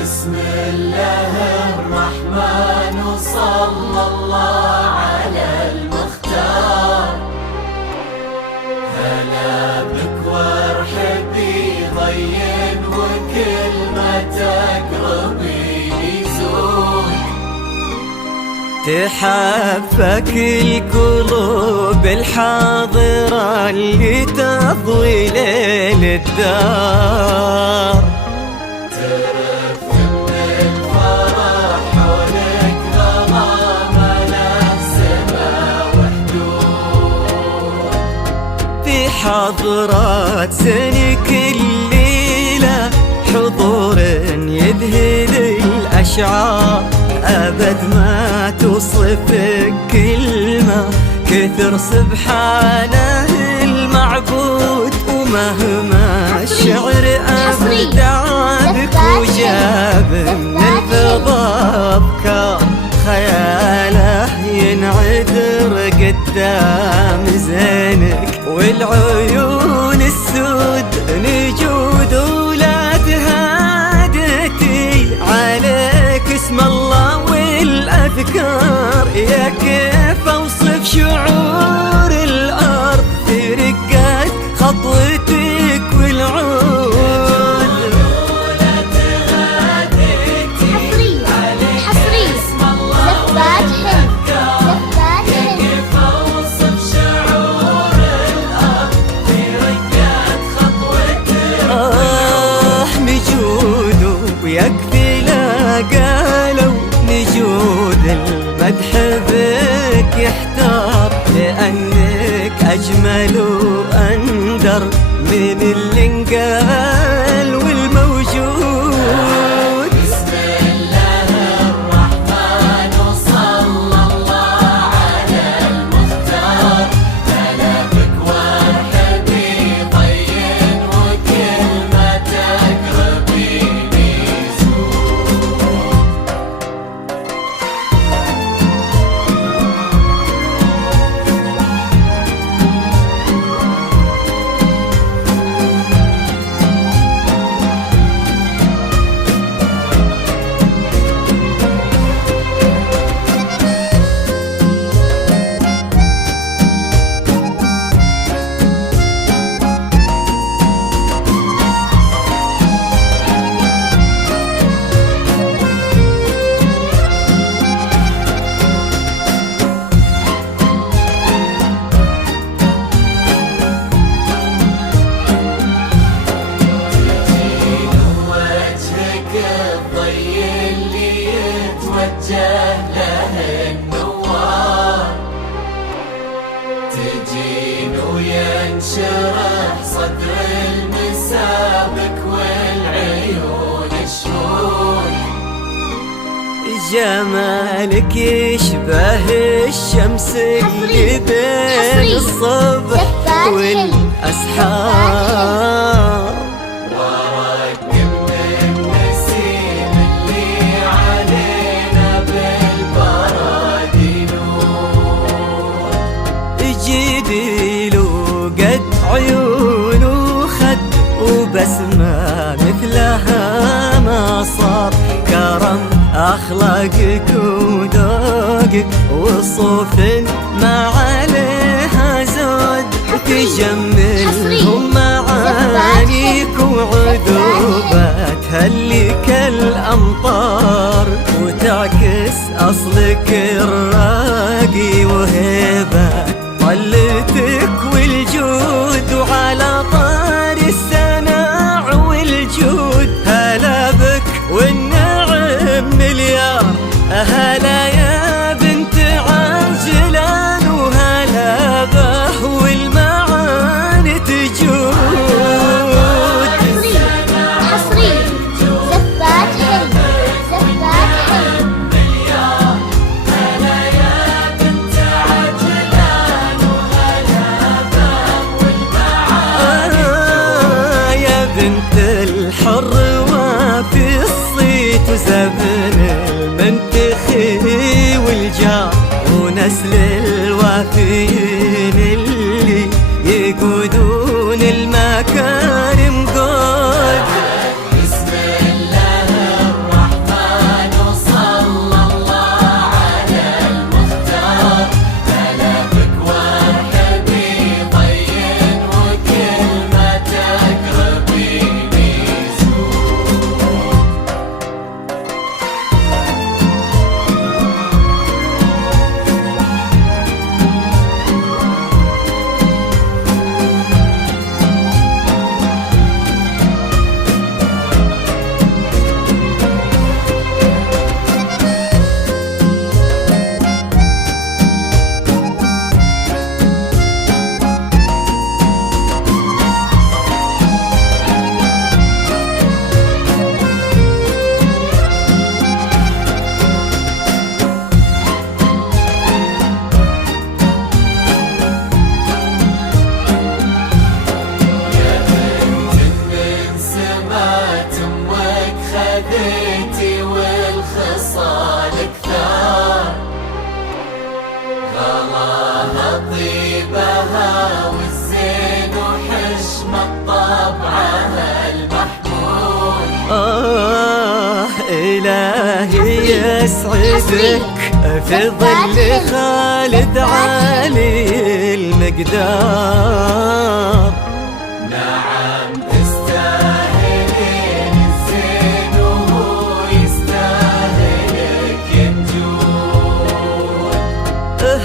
بسم الله الرحمن وصلى الله على المختار. هلا بك وارحبي ضين وكل ما تقربي يزول. تحفك القلوب الحاضرة اللي تضوي ليل الدار. حضرات سنك الليلة حضور يذهل الأشعار. أبد ما توصفك كلمة كثر سبحانه المعبود. ومهما الشعر أبدع بك وجاب من الفضا أبكار. خياله ينعذر قدام زينك والعيون السود نجود. ولا تهادتي عليك اسم الله والأذكار. يا كيف أوصف شعور الأرض في رقات خطوتك والعود. يكفي لا قالوا نجود المدح بك يحتار. لأنك أجمل وأندر من اللي انقال والموجود. بسم الله الرحمن وصلى الله على المختار. هلا بك وارحبي ضين وكل ما تقربي له النوار. تجين وينشرح صدر المسابك والعيون الشهود. جمالك يشبه الشمس اللي بين الصبح والأسحار. أخلاقك وذوقك وصوف ما عليها زود، تجملهم معانيك وعذوبات هلك الأمطار، وتعكس أصلك الراقي وهيبات طلتك والجود. وعلى طار السناع والجود هلا بك والنعم مليار، هلا يا بنت عجلان وهلا به والمعاني تجود. حصري زفات حلم، زفات حلم مليار، هلا يا بنت عجلان وهلا به والمعاني يا بنت الحر وفي الصيت وزبن المنتخي والجار، ونسل الوافيين اللي يقودون المكارم قود. بسم الله الرحمن وصلى الله على المختار، هلا بك وارحبي طين وكل ما تقربيني زور. خذيتي والخصال كثار، غلاها طيبها والزين وحشمة طبعها المحمود. إلهي يسعدك في ظل خالد عالي المقدار. نعم تستاهلين الزين وهو يستاهلك الجود.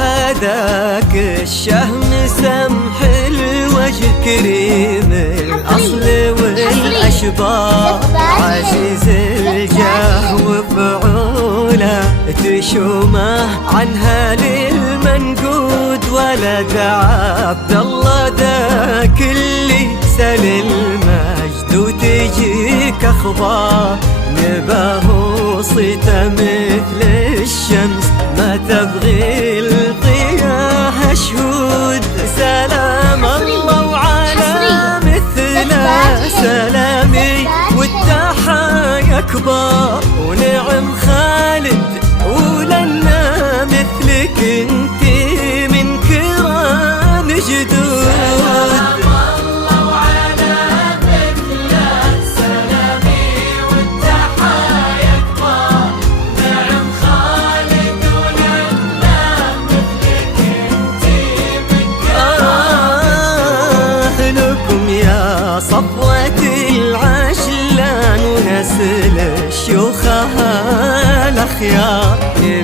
هداك الشهم سمح الوجه كريم الأصل والأشبار، عزيز الجاه وفعوله تشومه عنها للمنقود. ولد عبد الله ذاك اللي سل المجد وتجيك أخبار، نباه صيته مثل الشمس ما تبغي الضياء شهود. سلام الله وعلى مثله سلامي والتحايا كبار، ونعم خالد ولنا مثلك انتي من كرام جدود. صفوة العشلان ونسل الشيوخها الأخيار،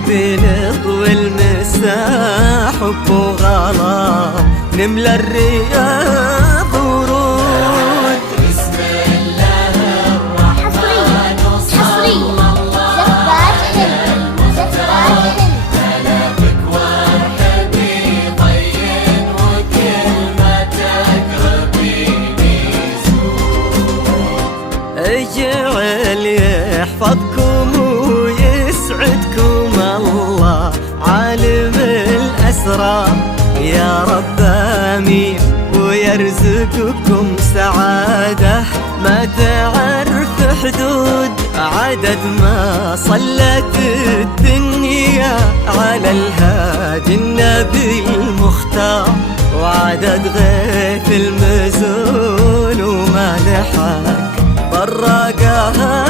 بلط والمساح حب وغلا نملى الرياض ورود. بسم الله الرحمن وصلى الله على المختار، هلا بك وارحبي طين وكل ما تقربيني زور. اجعل يحفظكم ويسعدكم الله عالم الأسرار، يا رب آمين ويرزقكم سعادة ما تعرف حدود. عدد ما صلت الدنيا على الهادي النبي المختار، وعدد غيث المزول وما لحق براقها